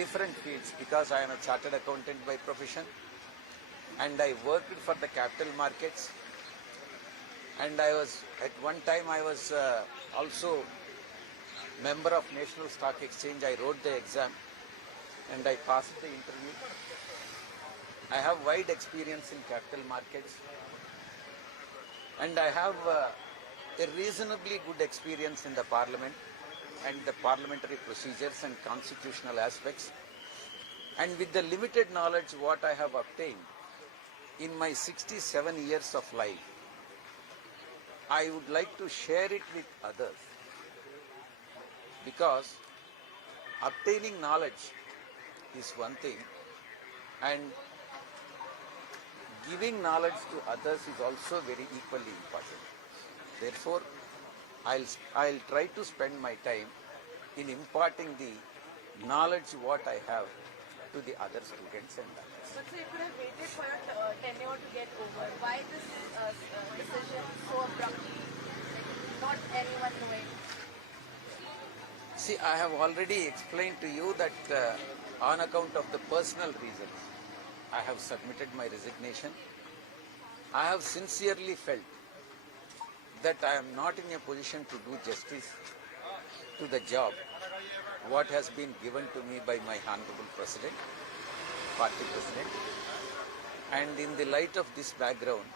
different fields because I am a chartered accountant by profession and I worked for the capital markets, and I was at one time I was also member of National Stock Exchange. I wrote the exam and I passed the interview. I have wide experience in capital markets and I have a reasonably good experience in the parliament and the parliamentary procedures and constitutional aspects. And with the limited knowledge what I have obtained in my 67 years of life, I would like to share it with others, because obtaining knowledge is one thing and giving knowledge to others is also very equally important. Therefore, I'll try to spend my time in imparting the knowledge what I have to the other students and others. But so you could have waited for your tenure to get over. Why this decision so abruptly? Like, not anyone knowing. See, I have already explained to you that on account of the personal reasons, I have submitted my resignation. I have sincerely felt that I am not in a position to do justice to the job what has been given to me by my Honorable President, Party President. And in the light of this background,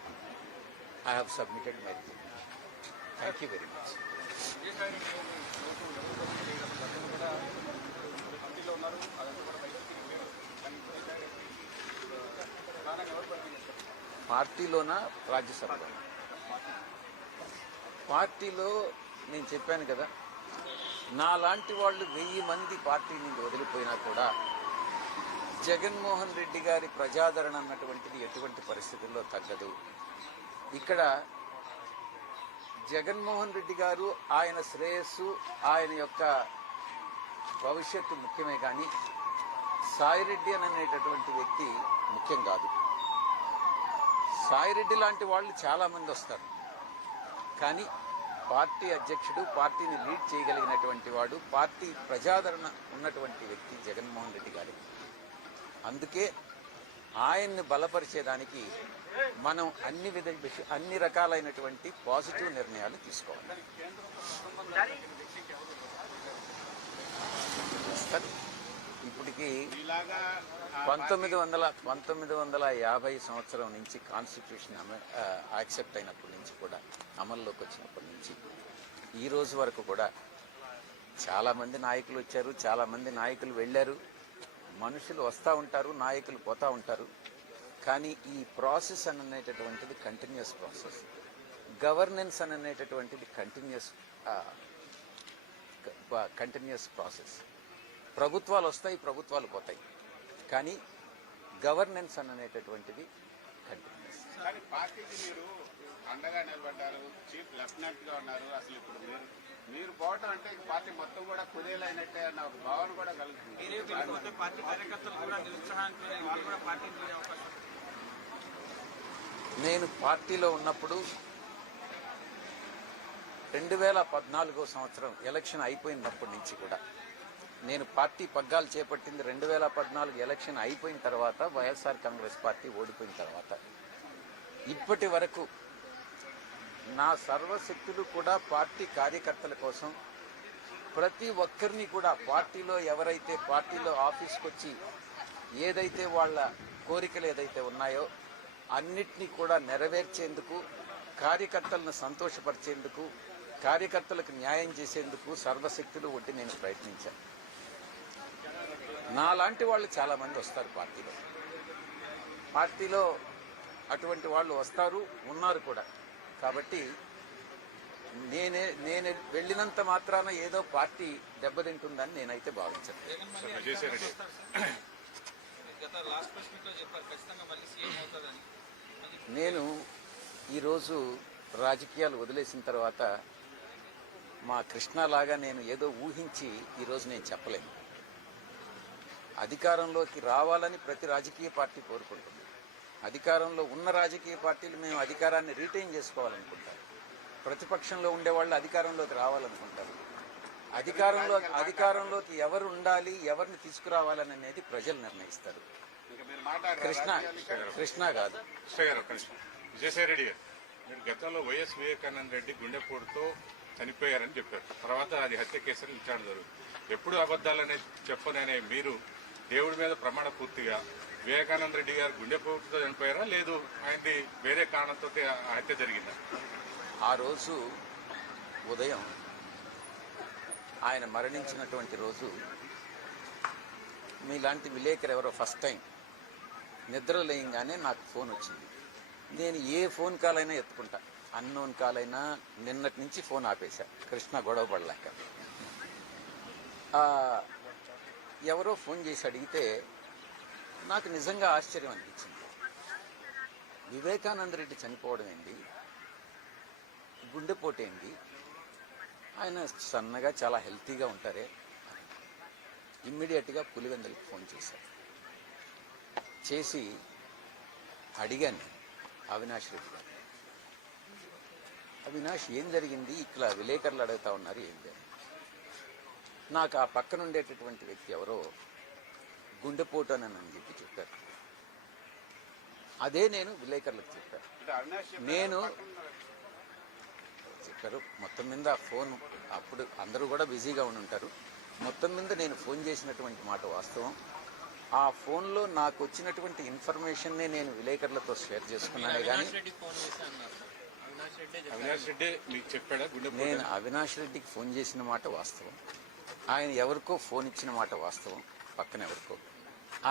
I have submitted my resignation. Thank you very much. పార్టీలోనా రాజ్యసభలో? పార్టీలో నేను చెప్పాను కదా, నాలాంటి వాళ్ళు 1000 మంది party నుండి వదిలిపోయినా కూడా జగన్మోహన్ రెడ్డి గారి ప్రజాదరణ అన్నటువంటిది ఎటువంటి పరిస్థితుల్లో తగ్గదు. ఇక్కడ జగన్మోహన్ రెడ్డి గారు ఆయన శ్రేయస్సు, ఆయన యొక్క భవిష్యత్తు ముఖ్యమే కానీ సాయిరెడ్డి అనేటటువంటి వ్యక్తి ముఖ్యం కాదు. సాయిరెడ్డి లాంటి వాళ్ళు చాలామంది వస్తారు, కానీ పార్టీ అధ్యక్షుడు, పార్టీని లీడ్ చేయగలిగినటువంటి వాడు, పార్టీ ప్రజాదరణ ఉన్నటువంటి వ్యక్తి జగన్మోహన్ రెడ్డి గారు. అందుకే ఆయన్ని బలపరిచేదానికి మనం అన్ని రకాలైనటువంటి పాజిటివ్ నిర్ణయాలు తీసుకోవాలి. ఇప్పటికి 1950 సంవత్సరం నుంచి కాన్స్టిట్యూషన్ యాక్సెప్ట్ అయినప్పటి నుంచి కూడా, అమల్లోకి వచ్చినప్పటి నుంచి ఈ రోజు వరకు కూడా చాలామంది నాయకులు వచ్చారు, చాలామంది నాయకులు వెళ్ళారు. మనుషులు వస్తూ ఉంటారు, నాయకులు పోతూ ఉంటారు. కానీ ఈ ప్రాసెస్ అనేటటువంటిది కంటిన్యూస్ ప్రాసెస్. గవర్నెన్స్ అనేటటువంటిది కంటిన్యూస్ ప్రాసెస్. ప్రభుత్వాలు వస్తాయి, ప్రభుత్వాలు పోతాయి, కానీ గవర్నెన్స్ అనేటటువంటిది కంటిన్యూస్. పార్టీకి మీరు అండగా నిలబడ్డారు, చీఫ్ లెఫ్టినెంట్ గా ఉన్నారు. అసలు ఇప్పుడు మీరు పోవటం అంటే పార్టీ మొత్తం కూడా కుదేలైనట్టే అన్న ఒక భావన కూడా కలుగుతుంది. నేను పార్టీలో ఉన్నప్పుడు 2014 సంవత్సరం ఎలక్షన్ అయిపోయినప్పటి నుంచి కూడా, నేను పార్టీ పగ్గాలు చేపట్టింది 2014 ఎలక్షన్ అయిపోయిన తర్వాత, వైఎస్ఆర్ కాంగ్రెస్ పార్టీ ఓడిపోయిన తర్వాత, ఇప్పటి వరకు నా సర్వశక్తులు కూడా పార్టీ కార్యకర్తల కోసం, ప్రతి ఒక్కరిని కూడా పార్టీలో ఎవరైతే పార్టీలో ఆఫీస్కి వచ్చి ఏదైతే వాళ్ళ కోరికలు ఏదైతే ఉన్నాయో అన్నిటినీ కూడా నెరవేర్చేందుకు, కార్యకర్తలను సంతోషపరిచేందుకు, కార్యకర్తలకు న్యాయం చేసేందుకు సర్వశక్తులు ఒడ్డి నేను ప్రయత్నించాను. నాలాంటి వాళ్ళు చాలామంది వస్తారు పార్టీలో అటువంటి వాళ్ళు వస్తారు, ఉన్నారు కూడా. కాబట్టి నేను వెళ్ళినంత మాత్రాన ఏదో పార్టీ దెబ్బతింటుందని నేనైతే భావించను. నేను ఈరోజు రాజకీయాలు వదిలేసిన తర్వాత మా కృష్ణలాగా నేను ఏదో ఊహించి ఈరోజు నేను చెప్పలేను. అధికారంలోకి రావాలని ప్రతి రాజకీయ పార్టీ కోరుకుంటుంది. అధికారంలో ఉన్న రాజకీయ పార్టీలు మేము అధికారాన్ని రీటైన్ చేసుకోవాలనుకుంటారు. ప్రతిపక్షంలో ఉండేవాళ్ళు అధికారంలోకి రావాలనుకుంటారు. అధికారంలోకి ఎవరు ఉండాలి, ఎవరిని తీసుకురావాలని అనేది ప్రజలు నిర్ణయిస్తారు. ఇంకా మీరు మాట్లాడారు కృష్ణ కాదు. కృష్ణ గారు, ఒక నిమిషం. విజయసాయి రెడ్డి గారు, మీరు గతంలో వైఎస్ వివేకానంద రెడ్డి గుండెపోటుతో చనిపోయారని చెప్పారు. తర్వాత అది హత్య కేసుని విచారణ జరుగుతుంది. ఎప్పుడు అబద్దాలనే చెప్పననే మీరు దేవుడి మీద ప్రమాణ పూర్తిగా వివేకానంద రెడ్డి గారు గుండెపోటుతో చనిపోయారా, లేదు ఆయనది వేరే కారణంతో హత్య జరిగిందా? ఆ రోజు ఉదయం ఆయన మరణించినటువంటి రోజు మీలాంటి విలేకరు ఎవరో ఫస్ట్ టైం నిద్ర లేయంగానే నాకు ఫోన్ వచ్చింది. నేను ఏ ఫోన్ కాల్ అయినా ఎత్తుకుంటా, అన్నోన్ కాల్ అయినా. నిన్నటి నుంచి ఫోన్ ఆపేశా, కృష్ణ గొడవ పడలేక. ఎవరో ఫోన్ చేసి అడిగితే నాకు నిజంగా ఆశ్చర్యం అనిపించింది. వివేకానంద రెడ్డి చనిపోవడం ఏంటి, గుండెపోటు ఏంటి, ఆయన సన్నగా చాలా హెల్తీగా ఉంటారే. ఇమ్మీడియట్గా పులివెందులకు ఫోన్ చేశారు. చేసి అడిగాను అవినాష్ రెడ్డి గారు, అవినాష్ ఏం జరిగింది, ఇట్లా విలేకరులు అడుగుతా ఉన్నారు ఏంటి అని. నాకు ఆ పక్కన ఉండేటటువంటి వ్యక్తి ఎవరో గుండెపోటు అని చెప్పి చెప్పారు. అదే నేను విలేకరులకు చెప్పాను. నేను చెప్పారు మొత్తం మీద ఫోన్, అప్పుడు అందరూ కూడా బిజీగా ఉండి ఉంటారు. మొత్తం మీద నేను ఫోన్ చేసినటువంటి మాట వాస్తవం. ఆ ఫోన్లో నాకు వచ్చినటువంటి ఇన్ఫర్మేషన్నే నేను విలేకరులతో షేర్ చేసుకున్నానే కానీ అవినాష్ రెడ్డి మీకు చెప్పాడా గుండెపోటు? నేను అవినాష్ రెడ్డికి ఫోన్ చేసిన మాట వాస్తవం. ఆయన ఎవరికో ఫోన్ ఇచ్చిన మాట వాస్తవం, పక్కన ఎవరికో.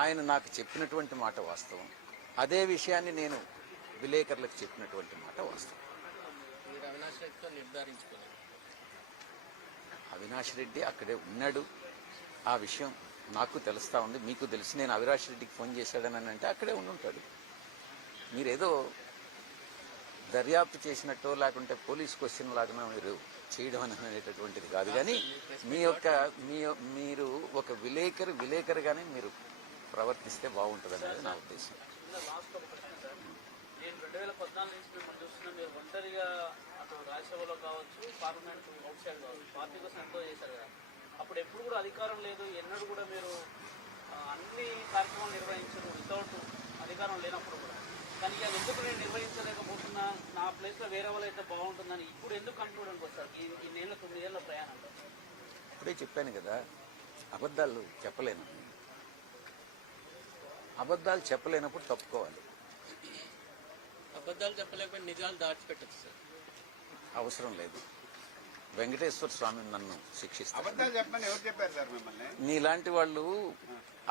ఆయన నాకు చెప్పినటువంటి మాట వాస్తవం. అదే విషయాన్ని నేను విలేకరులకు చెప్పినటువంటి మాట వాస్తవం. అవినాష్ రెడ్డి అక్కడే ఉన్నాడు. ఆ విషయం నాకు తెలుస్తా ఉంది, మీకు తెలిసి. నేను అవినాష్ రెడ్డికి ఫోన్ చేశాడని అంటే అక్కడే ఉండుంటాడు. మీరేదో దర్యాప్తు చేసినట్టో లేకుంటే పోలీస్ క్వశ్చన్ లాగా మీరు చేయడం అనేటటువంటిది కాదు. కానీ మీరు ఒక విలేకరుగానే మీరు ప్రవర్తిస్తే బాగుంటుంది అనేది నా ఉద్దేశం. నేను 2014 నుంచి మిమ్మల్ని చూస్తున్నాం. మీరు ఒంటరిగా అటు రాజ్యసభలో కావచ్చు, పార్లమెంట్ అవుట్ సైడ్ కావచ్చు, పార్టీ కోసం ఎంతో చేశారు కదా. అప్పుడు ఎప్పుడు కూడా అధికారం లేదు, ఎన్నడూ కూడా మీరు అన్ని కార్యక్రమాలు నిర్వహించారు వితౌట్ అధికారం లేనప్పుడు కూడా. కానీ ఇక ఎందుకు నేను నిర్వహించలేకపోతున్నా, నా ప్లేస్లో వేరే వాళ్ళు అయితే బాగుంటుందని ఇప్పుడు ఎందుకు కన్క్లూడెన్కి వస్తారు ఈ నెల 9 ఏళ్ళ ప్రయాణంలో? ఇప్పుడే చెప్పాను కదా, అబద్ధాలు చెప్పలేను. అబద్ధాలు చెప్పలేనప్పుడు తప్పుకోవాలి. అబద్ధాలు చెప్పలేకపోతే నిజాలు దాచిపెట్టచ్చు సార్. అవసరం లేదు. వెంకటేశ్వర స్వామి నన్ను శిక్షిస్తారు. అబద్ధాలు చెప్పమని ఎవరు చెప్పారు సార్ మిమ్మల్ని? నీలాంటి వాళ్ళు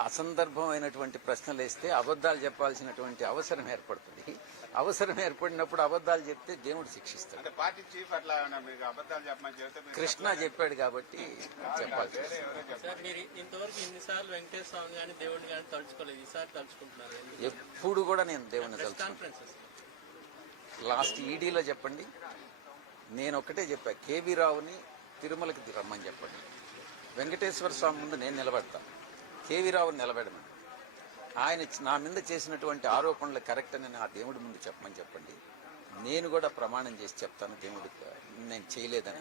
అసందర్భమైనటువంటి ప్రశ్నలు వేస్తే అబద్ధాలు చెప్పాల్సినటువంటి అవసరం ఏర్పడుతుంది. అవసరం ఏర్పడినప్పుడు అబద్ధాలు చెప్తే దేవుడు శిక్షిస్తాడు. అంటే పార్టీ చీఫ్ అట్లా మీకు అబద్ధాలు చెప్పమని చెప్తే కృష్ణ చెప్పాడు కాబట్టి చెప్పాల్సి వేరే ఎవరో చెప్పారు. సార్ మీరు ఇంతవరకు ఇన్నిసార్లు వెంకటేశ్వర స్వామి కానీ దేవుడిని కానీ తలుచుకోలేదు, ఈసారి తలుచుకుంటున్నారు. ఎప్పుడు కూడా నేను దేవుణ్ణి తలుచుకుంటాను. కాన్ఫరెన్సెస్ లాస్ట్ ఈడీలో చెప్పండి, నేను ఒక్కటే చెప్పా, కేవీ రావుని తిరుమలకి రమ్మని చెప్పండి. వెంకటేశ్వర స్వామి ముందు నేను నిలబడతాను, కేవీ రావుని నిలబెడమని. ఆయన నా మీద చేసినటువంటి ఆరోపణలు కరెక్ట్ అని ఆ దేవుడి ముందు చెప్పమని చెప్పండి. నేను కూడా ప్రమాణం చేసి చెప్తాను దేవుడికి నేను చేయలేదని.